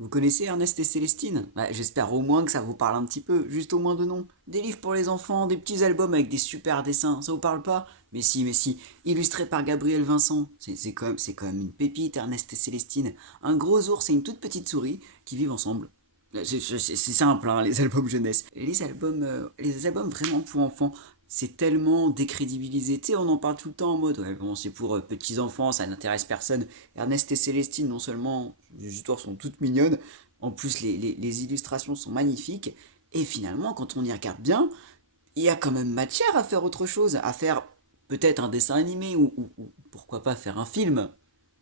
Vous connaissez Ernest et Célestine? Ouais, j'espère au moins que ça vous parle un petit peu, juste au moins de nom. Des livres pour les enfants, des petits albums avec des super dessins, ça vous parle pas? Mais si, illustré par Gabriel Vincent. C'est quand même une pépite, Ernest et Célestine. Un gros ours et une toute petite souris qui vivent ensemble. C'est simple, hein, les albums jeunesse. Les albums vraiment pour enfants, c'est tellement décrédibilisé. Tu sais, on en parle tout le temps en mode, ouais, bon, c'est pour petits enfants, ça n'intéresse personne. Ernest et Célestine, non seulement les histoires sont toutes mignonnes, en plus les illustrations sont magnifiques, et finalement, quand on y regarde bien, il y a quand même matière à faire autre chose, à faire peut-être un dessin animé, ou pourquoi pas faire un film.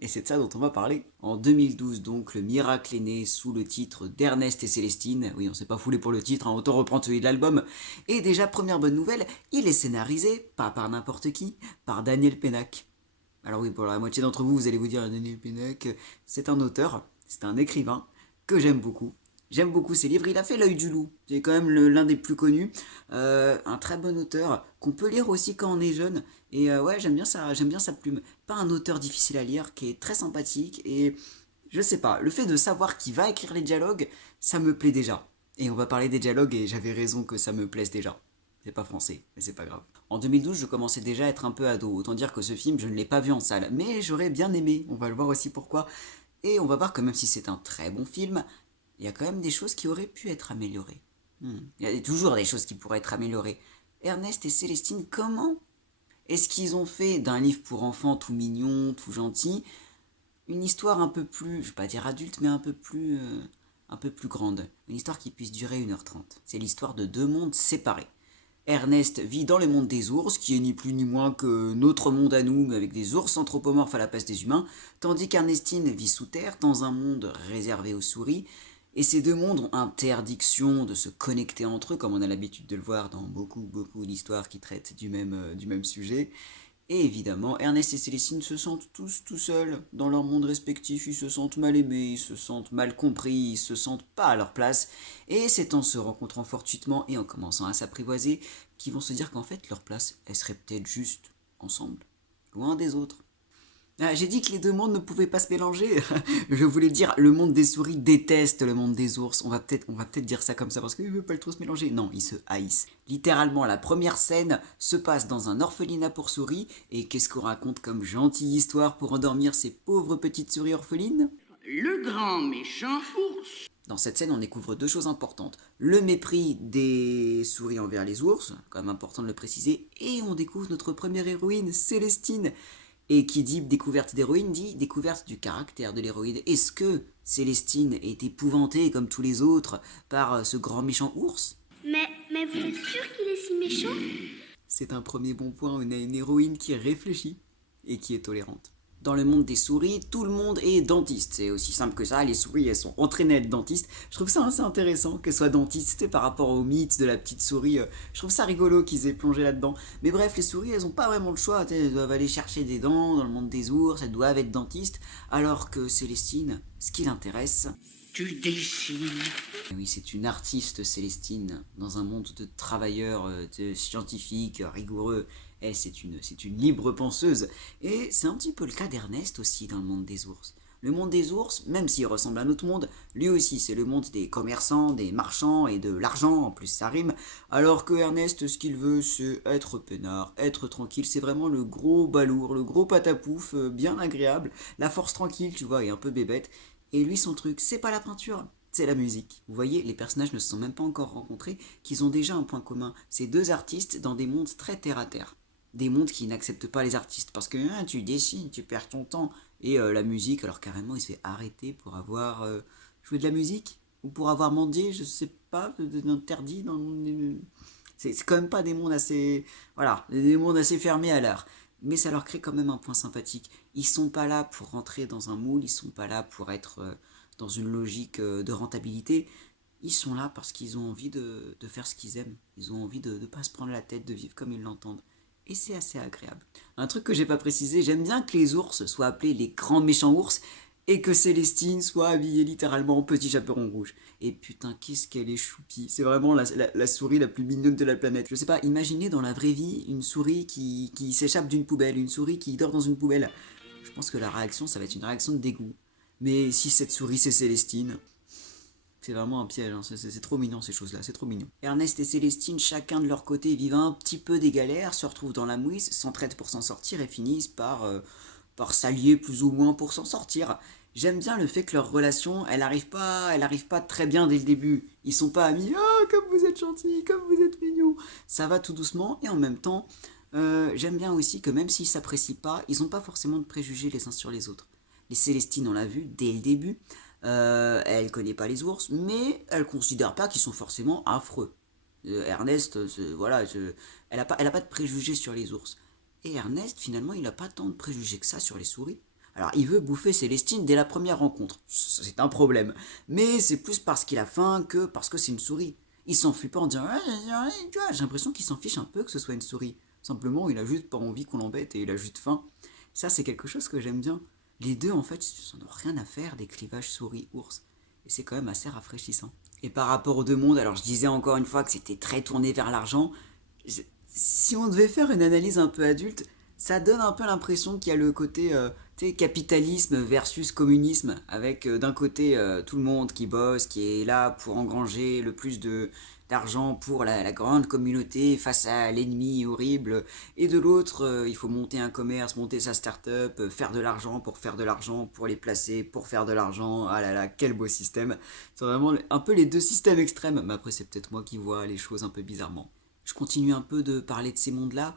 Et c'est de ça dont on va parler. En 2012, donc, le miracle est né sous le titre d'Ernest et Célestine. Oui, on s'est pas foulé pour le titre, hein, autant reprendre celui de l'album. Et déjà, première bonne nouvelle, il est scénarisé, pas par n'importe qui, par Daniel Pénac. Alors oui, pour la moitié d'entre vous, vous allez vous dire, Daniel Pénac, c'est un auteur, c'est un écrivain que j'aime beaucoup. J'aime beaucoup ses livres. Il a fait L'œil du loup. C'est quand même l'un des plus connus. Un très bon auteur qu'on peut lire aussi quand on est jeune. Et ouais, j'aime bien sa plume. Pas un auteur difficile à lire, qui est très sympathique. Et je sais pas, le fait de savoir qui va écrire les dialogues, ça me plaît déjà. Et on va parler des dialogues et j'avais raison que ça me plaise déjà. C'est pas français, mais c'est pas grave. En 2012, je commençais déjà à être un peu ado. Autant dire que ce film, je ne l'ai pas vu en salle. Mais j'aurais bien aimé. On va le voir aussi pourquoi. Et on va voir que même si c'est un très bon film, il y a quand même des choses qui auraient pu être améliorées. Il y a toujours des choses qui pourraient être améliorées. Ernest et Célestine, comment est-ce qu'ils ont fait d'un livre pour enfants tout mignon, tout gentil, une histoire un peu plus, je vais pas dire adulte, mais un peu plus grande. Une histoire qui puisse durer 1h30. C'est l'histoire de deux mondes séparés. Ernest vit dans le monde des ours, qui est ni plus ni moins que notre monde à nous, mais avec des ours anthropomorphes à la place des humains, tandis qu'Ernestine vit sous terre, dans un monde réservé aux souris, et ces deux mondes ont interdiction de se connecter entre eux, comme on a l'habitude de le voir dans beaucoup d'histoires qui traitent du même sujet. Et évidemment, Ernest et Célestine se sentent tous tout seuls dans leur monde respectif, ils se sentent mal aimés, ils se sentent mal compris, ils se sentent pas à leur place, et c'est en se rencontrant fortuitement et en commençant à s'apprivoiser qu'ils vont se dire qu'en fait leur place, elle serait peut-être juste ensemble, loin des autres. Ah, j'ai dit que les deux mondes ne pouvaient pas se mélanger. Je voulais dire, le monde des souris déteste le monde des ours. On va peut-être dire ça comme ça parce qu'ils ne veulent pas trop se mélanger. Non, ils se haïssent. Littéralement, la première scène se passe dans un orphelinat pour souris. Et qu'est-ce qu'on raconte comme gentille histoire pour endormir ces pauvres petites souris orphelines? Le grand méchant ours. Dans cette scène, on découvre deux choses importantes. Le mépris des souris envers les ours, quand même important de le préciser, et on découvre notre première héroïne, Célestine. Et qui dit découverte d'héroïne dit découverte du caractère de l'héroïne. Est-ce que Célestine est épouvantée comme tous les autres par ce grand méchant ours? Mais vous êtes sûr qu'il est si méchant? C'est un premier bon point, on a une héroïne qui réfléchit et qui est tolérante. Dans le monde des souris, tout le monde est dentiste. C'est aussi simple que ça, les souris elles sont entraînées à être dentistes. Je trouve ça assez intéressant qu'elles soient dentistes par rapport au mythe de la petite souris. Je trouve ça rigolo qu'ils aient plongé là-dedans. Mais bref, les souris elles ont pas vraiment le choix. Elles doivent aller chercher des dents dans le monde des ours, elles doivent être dentistes. Alors que Célestine, ce qui l'intéresse, Tu dessines. oui, c'est une artiste, Célestine, dans un monde de travailleurs, de scientifiques, rigoureux. Elle, c'est une libre penseuse. Et c'est un petit peu le cas d'Ernest aussi dans le monde des ours. Le monde des ours, même s'il ressemble à notre monde, lui aussi c'est le monde des commerçants, des marchands et de l'argent, en plus ça rime, alors que Ernest, ce qu'il veut, c'est être peinard, être tranquille, c'est vraiment le gros balourd, le gros patapouf, bien agréable, la force tranquille, tu vois, et un peu bébête, et lui son truc, c'est pas la peinture, c'est la musique. Vous voyez, les personnages ne se sont même pas encore rencontrés, qu'ils ont déjà un point commun, ces deux artistes dans des mondes très terre à terre. Des mondes qui n'acceptent pas les artistes parce que tu dessines, tu perds ton temps. Et la musique, alors carrément, il se fait arrêter pour avoir joué de la musique ou pour avoir mendié, je sais pas, interdit dans c'est quand même pas des mondes assez, voilà, des mondes assez fermés à l'art. Mais ça leur crée quand même un point sympathique. Ils sont pas là pour rentrer dans un moule, ils sont pas là pour être dans une logique de rentabilité. Ils sont là parce qu'ils ont envie de faire ce qu'ils aiment. Ils ont envie de ne pas se prendre la tête, de vivre comme ils l'entendent. Et c'est assez agréable. Un truc que j'ai pas précisé, j'aime bien que les ours soient appelés les grands méchants ours et que Célestine soit habillée littéralement en petit chaperon rouge. Et putain, qu'est-ce qu'elle est choupie. C'est vraiment la souris la plus mignonne de la planète. Je sais pas, imaginez dans la vraie vie une souris qui s'échappe d'une poubelle, une souris qui dort dans une poubelle. Je pense que la réaction, ça va être une réaction de dégoût. Mais si cette souris c'est Célestine, C'est vraiment un piège, hein. C'est trop mignon ces choses-là, c'est trop mignon. Ernest et Célestine, chacun de leur côté, vivent un petit peu des galères, se retrouvent dans la mouise, s'entraident pour s'en sortir et finissent par s'allier plus ou moins pour s'en sortir. J'aime bien le fait que leur relation, elle arrive pas très bien dès le début. Ils sont pas amis, ah, comme vous êtes gentils, comme vous êtes mignons. Ça va tout doucement et en même temps, j'aime bien aussi que même s'ils s'apprécient pas, ils ont pas forcément de préjugés les uns sur les autres. Les Célestines, on l'a vu dès le début, elle connaît pas les ours, mais elle considère pas qu'ils sont forcément affreux. Ernest, voilà, elle a pas de préjugés sur les ours. Et Ernest, finalement, il a pas tant de préjugés que ça sur les souris. Alors, il veut bouffer Célestine dès la première rencontre. C'est un problème. Mais c'est plus parce qu'il a faim que parce que c'est une souris. Il s'enfuit pas en disant ah, tu vois, j'ai l'impression qu'il s'en fiche un peu que ce soit une souris. Simplement, il a juste pas envie qu'on l'embête et il a juste faim. Ça, c'est quelque chose que j'aime bien. Les deux, en fait, ils n'en ont rien à faire des clivages souris-ours. Et c'est quand même assez rafraîchissant. Et par rapport aux deux mondes, alors je disais encore une fois que c'était très tourné vers l'argent. Si on devait faire une analyse un peu adulte, ça donne un peu l'impression qu'il y a le côté capitalisme versus communisme, avec d'un côté tout le monde qui bosse, qui est là pour engranger le plus d'argent pour la grande communauté face à l'ennemi horrible, et de l'autre, il faut monter un commerce, monter sa start-up, faire de l'argent, pour les placer, pour faire de l'argent, ah là là, quel beau système. C'est vraiment un peu les deux systèmes extrêmes, mais après c'est peut-être moi qui vois les choses un peu bizarrement. Je continue un peu de parler de ces mondes-là,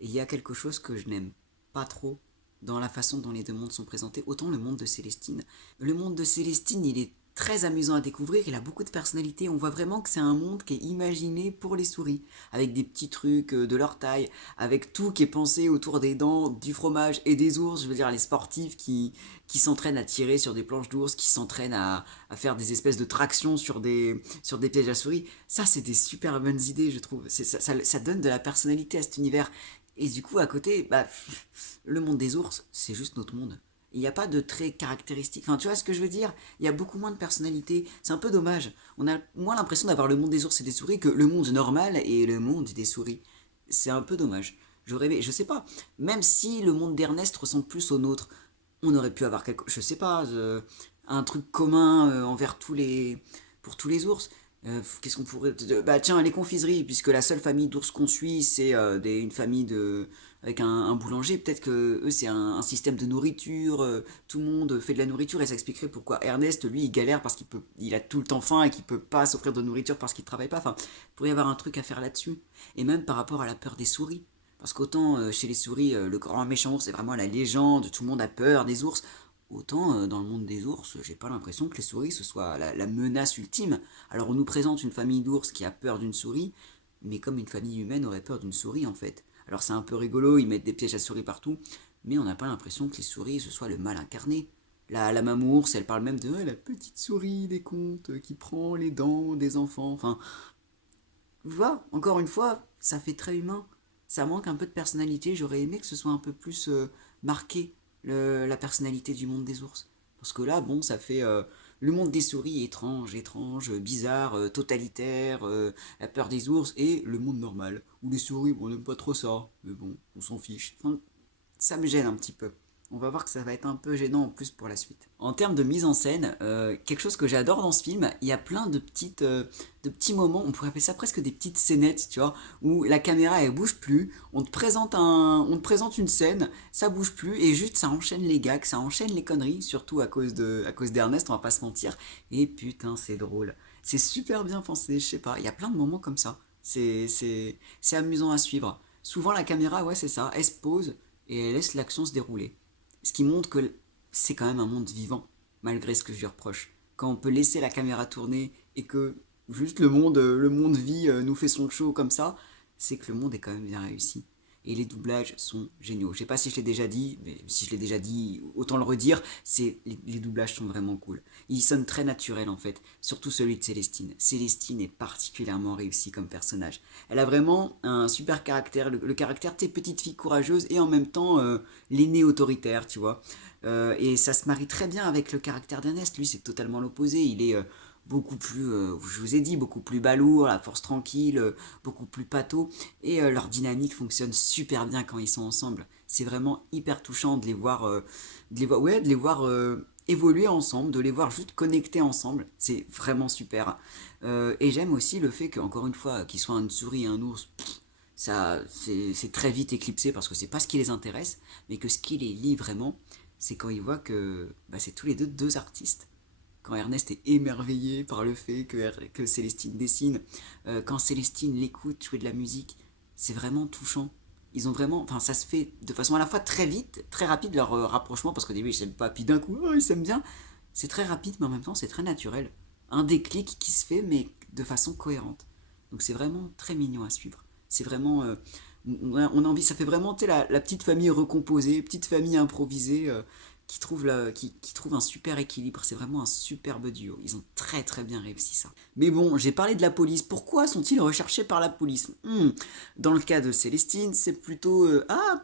et il y a quelque chose que je n'aime pas trop dans la façon dont les deux mondes sont présentés. Autant le monde de Célestine. Le monde de Célestine, il est très amusant à découvrir, il a beaucoup de personnalité, on voit vraiment que c'est un monde qui est imaginé pour les souris, avec des petits trucs de leur taille, avec tout qui est pensé autour des dents, du fromage et des ours, je veux dire les sportifs qui s'entraînent à tirer sur des planches d'ours, qui s'entraînent à faire des espèces de tractions sur des pièges à souris. Ça, c'est des super bonnes idées, je trouve. Ça donne de la personnalité à cet univers. Et du coup, à côté, le monde des ours, c'est juste notre monde. Il n'y a pas de traits caractéristiques. Enfin, tu vois ce que je veux dire? Il y a beaucoup moins de personnalité. C'est un peu dommage. On a moins l'impression d'avoir le monde des ours et des souris que le monde normal et le monde des souris. C'est un peu dommage. J'aurais aimé, je sais pas. Même si le monde d'Ernest ressemble plus au nôtre, on aurait pu avoir je sais pas, un truc commun pour tous les ours. Qu'est-ce qu'on pourrait... Bah tiens, les confiseries, puisque la seule famille d'ours qu'on suit, c'est une famille avec un boulanger. Peut-être que eux, c'est un système de nourriture. Tout le monde fait de la nourriture et ça expliquerait pourquoi Ernest, lui, il galère parce il a tout le temps faim et qu'il peut pas s'offrir de nourriture parce qu'il travaille pas. Enfin, il pourrait y avoir un truc à faire là-dessus. Et même par rapport à la peur des souris. Parce qu'autant chez les souris, le grand méchant ours, c'est vraiment la légende, tout le monde a peur des ours. Autant dans le monde des ours, j'ai pas l'impression que les souris ce soit la menace ultime. Alors on nous présente une famille d'ours qui a peur d'une souris, mais comme une famille humaine aurait peur d'une souris en fait. Alors c'est un peu rigolo, ils mettent des pièges à souris partout, mais on n'a pas l'impression que les souris ce soit le mal incarné. La maman ours, elle parle même de la petite souris des contes qui prend les dents des enfants. Enfin, tu vois, encore une fois, ça fait très humain. Ça manque un peu de personnalité, j'aurais aimé que ce soit un peu plus marqué la personnalité du monde des ours. Parce que là, bon, ça fait le monde des souris étrange, bizarre, totalitaire, la peur des ours, et le monde normal, où les souris, bon, on n'aime pas trop ça, mais bon, on s'en fiche. Enfin, ça me gêne un petit peu. On va voir que ça va être un peu gênant en plus pour la suite. En termes de mise en scène, quelque chose que j'adore dans ce film, il y a plein de petits moments, on pourrait appeler ça presque des petites scénettes, tu vois, où la caméra elle bouge plus, on te présente une scène, ça bouge plus et juste ça enchaîne les gags, ça enchaîne les conneries, surtout à cause d'Ernest, on va pas se mentir. Et putain, c'est drôle, c'est super bien pensé, je sais pas, il y a plein de moments comme ça, c'est amusant à suivre. Souvent la caméra, ouais c'est ça, elle se pose et elle laisse l'action se dérouler. Ce qui montre que c'est quand même un monde vivant, malgré ce que je lui reproche. Quand on peut laisser la caméra tourner et que juste le monde vit, nous fait son show comme ça, c'est que le monde est quand même bien réussi. Et les doublages sont géniaux. Je sais pas si je l'ai déjà dit, mais si je l'ai déjà dit, autant le redire, les doublages sont vraiment cool. Ils sonnent très naturels en fait, surtout celui de Célestine. Célestine est particulièrement réussie comme personnage. Elle a vraiment un super caractère, le caractère de petite fille courageuse et en même temps l'aîné autoritaire, tu vois. Et ça se marie très bien avec le caractère d'Ernest. Lui, c'est totalement l'opposé. Il est beaucoup plus, je vous ai dit, beaucoup plus balourd, la force tranquille, beaucoup plus pâteau. Et leur dynamique fonctionne super bien quand ils sont ensemble. C'est vraiment hyper touchant de les voir, ouais, de les voir évoluer ensemble, de les voir juste connectés ensemble, c'est vraiment super. Et j'aime aussi le fait qu'encore une fois, qu'ils soient une souris et un ours, ça c'est très vite éclipsé parce que c'est pas ce qui les intéresse, mais que ce qui les lie vraiment, c'est quand ils voient que c'est tous les deux artistes. Quand Ernest est émerveillé par le fait que Célestine dessine, quand Célestine l'écoute jouer de la musique, c'est vraiment touchant. Ils ont vraiment, enfin ça se fait de façon à la fois très vite, très rapide leur rapprochement, parce qu'au début ils s'aiment pas, puis d'un coup oh, ils s'aiment bien. C'est très rapide, mais en même temps c'est très naturel. Un déclic qui se fait, mais de façon cohérente. Donc c'est vraiment très mignon à suivre. C'est vraiment, on a envie, ça fait vraiment la petite famille recomposée, petite famille improvisée qui trouve un super équilibre. C'est vraiment un superbe duo. Ils ont très très bien réussi ça. Mais bon, j'ai parlé de la police. Pourquoi sont-ils recherchés par la police? Dans le cas de Célestine, c'est plutôt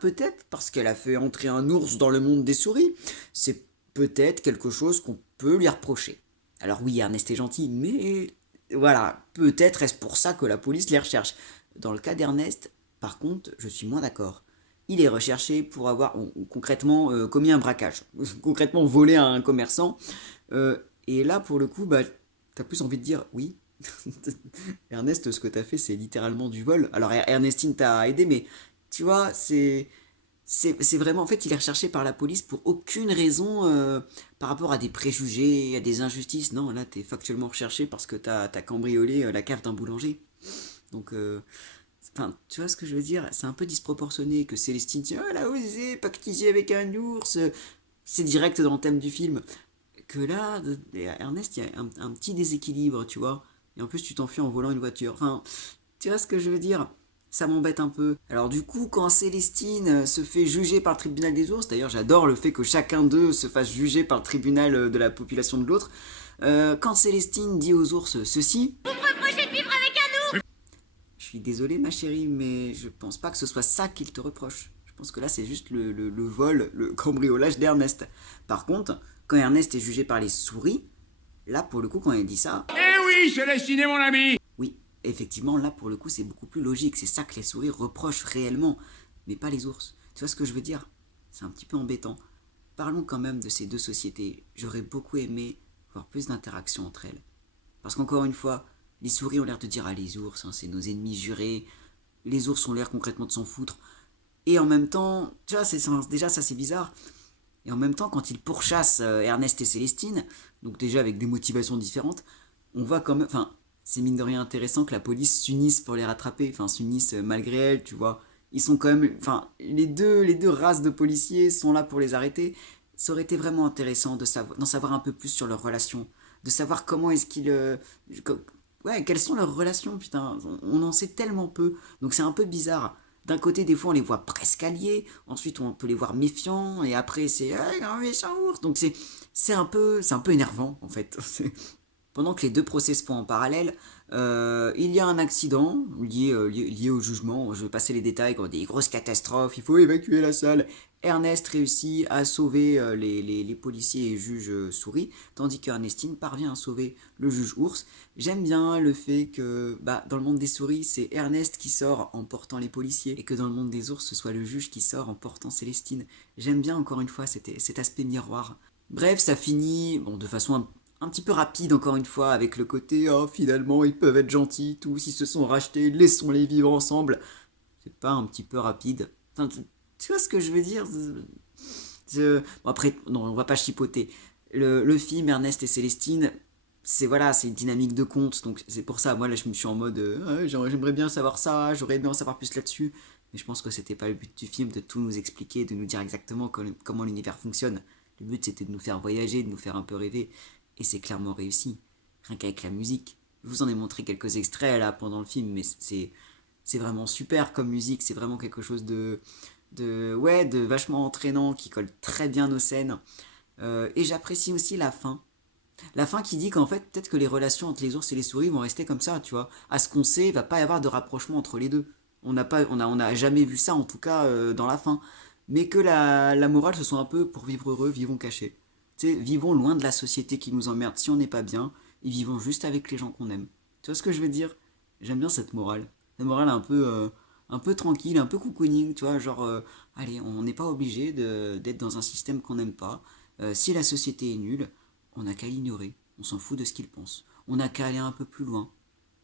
peut-être parce qu'elle a fait entrer un ours dans le monde des souris. C'est peut-être quelque chose qu'on peut lui reprocher. Alors oui, Ernest est gentil, mais voilà, peut-être est-ce pour ça que la police les recherche. Dans le cas d'Ernest, par contre, je suis moins d'accord. Il est recherché pour avoir concrètement commis un braquage, concrètement volé à un commerçant. Et là, pour le coup, t'as plus envie de dire oui. Ernest, ce que t'as fait, c'est littéralement du vol. Alors Ernestine t'a aidé, mais tu vois, c'est vraiment, en fait, il est recherché par la police pour aucune raison par rapport à des préjugés, à des injustices. Non, là, t'es factuellement recherché parce que t'as cambriolé la cave d'un boulanger. Donc, enfin, tu vois ce que je veux dire? C'est un peu disproportionné que Célestine dit oh, elle a osé pactiser avec un ours. C'est direct dans le thème du film. Que là, Ernest, il y a un petit déséquilibre, tu vois. Et en plus, tu t'enfuis en volant une voiture. Enfin, tu vois ce que je veux dire? Ça m'embête un peu. Alors du coup, quand Célestine se fait juger par le tribunal des ours, d'ailleurs j'adore le fait que chacun d'eux se fasse juger par le tribunal de la population de l'autre, quand Célestine dit aux ours ceci... Vous me reprochez de vivre avec un ours. Je suis désolé ma chérie, mais je pense pas que ce soit ça qu'il te reproche. Je pense que là c'est juste le vol, le cambriolage d'Ernest. Par contre, quand Ernest est jugé par les souris, là pour le coup quand il dit ça... Eh oui, Célestine est mon ami. Oui, effectivement, là, pour le coup, c'est beaucoup plus logique. C'est ça que les souris reprochent réellement, mais pas les ours. Tu vois ce que je veux dire? C'est un petit peu embêtant. Parlons quand même de ces deux sociétés. J'aurais beaucoup aimé voir plus d'interaction entre elles. Parce qu'encore une fois, les souris ont l'air de dire « Ah, les ours, hein, c'est nos ennemis jurés. » Les ours ont l'air concrètement de s'en foutre. Et en même temps, tu vois, déjà ça c'est bizarre. Et en même temps, quand ils pourchassent Ernest et Célestine, donc déjà avec des motivations différentes, on voit quand même... Enfin, c'est mine de rien intéressant que la police s'unisse pour les rattraper, enfin s'unissent malgré elles, tu vois. Ils sont quand même, enfin les deux races de policiers sont là pour les arrêter. Ça aurait été vraiment intéressant d'en savoir un peu plus sur leurs relations, de savoir comment est-ce qu'ils, ouais, quelles sont leurs relations, putain, on en sait tellement peu, donc c'est un peu bizarre. D'un côté, des fois, on les voit presque alliés, ensuite on peut les voir méfiants, et après c'est un méchant ours, donc c'est un peu énervant en fait. Pendant que les deux procès se font en parallèle, il y a un accident lié au jugement. Je vais passer les détails, des grosses catastrophes, il faut évacuer la salle. Ernest réussit à sauver les policiers et juges souris, tandis qu'Ernestine parvient à sauver le juge ours. J'aime bien le fait que dans le monde des souris, c'est Ernest qui sort en portant les policiers, et que dans le monde des ours, ce soit le juge qui sort en portant Célestine. J'aime bien encore une fois cet aspect miroir. Bref, ça finit de façon un petit peu rapide encore une fois, avec le côté oh finalement ils peuvent être gentils, tous ils se sont rachetés, laissons-les vivre ensemble. C'est pas un petit peu rapide? Enfin, tu vois ce que je veux dire? Bon après, non, on va pas chipoter. Le film Ernest et Célestine, c'est une dynamique de conte, donc c'est pour ça, moi là je me suis en mode j'aimerais bien savoir ça, j'aurais aimé en savoir plus là-dessus, mais je pense que c'était pas le but du film de tout nous expliquer, de nous dire exactement comment l'univers fonctionne. Le but c'était de nous faire voyager, de nous faire un peu rêver. Et c'est clairement réussi, rien qu'avec la musique. Je vous en ai montré quelques extraits là pendant le film, mais c'est vraiment super comme musique, c'est vraiment quelque chose de vachement entraînant, qui colle très bien aux scènes. Et j'apprécie aussi la fin. La fin qui dit qu'en fait, peut-être que les relations entre les ours et les souris vont rester comme ça, tu vois. À ce qu'on sait, il va pas y avoir de rapprochement entre les deux. On a jamais vu ça, en tout cas, dans la fin. Mais que la morale, ce soit un peu pour vivre heureux, vivons cachés. Tu sais, vivons loin de la société qui nous emmerde si on n'est pas bien, et vivons juste avec les gens qu'on aime. Tu vois ce que je veux dire? J'aime bien cette morale. Cette morale un peu tranquille, un peu cocooning, tu vois, genre, allez, on n'est pas obligé d'être dans un système qu'on n'aime pas, Si la société est nulle, on n'a qu'à l'ignorer, on s'en fout de ce qu'ils pensent. On n'a qu'à aller un peu plus loin.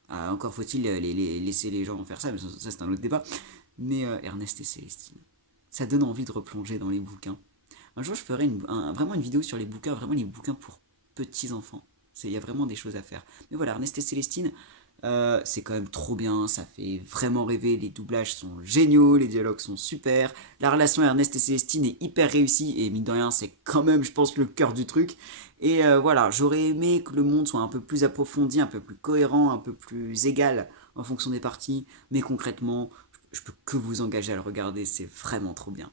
Encore faut-il laisser les gens faire ça, mais ça c'est un autre débat. Mais Ernest et Célestine, ça donne envie de replonger dans les bouquins. Un jour je ferai vraiment une vidéo sur les bouquins, vraiment les bouquins pour petits enfants. Il y a vraiment des choses à faire. Mais voilà, Ernest et Célestine, c'est quand même trop bien, ça fait vraiment rêver, les doublages sont géniaux, les dialogues sont super, la relation Ernest et Célestine est hyper réussie, et mine de rien c'est quand même je pense le cœur du truc, et voilà, j'aurais aimé que le monde soit un peu plus approfondi, un peu plus cohérent, un peu plus égal en fonction des parties, mais concrètement, je peux que vous engager à le regarder, c'est vraiment trop bien.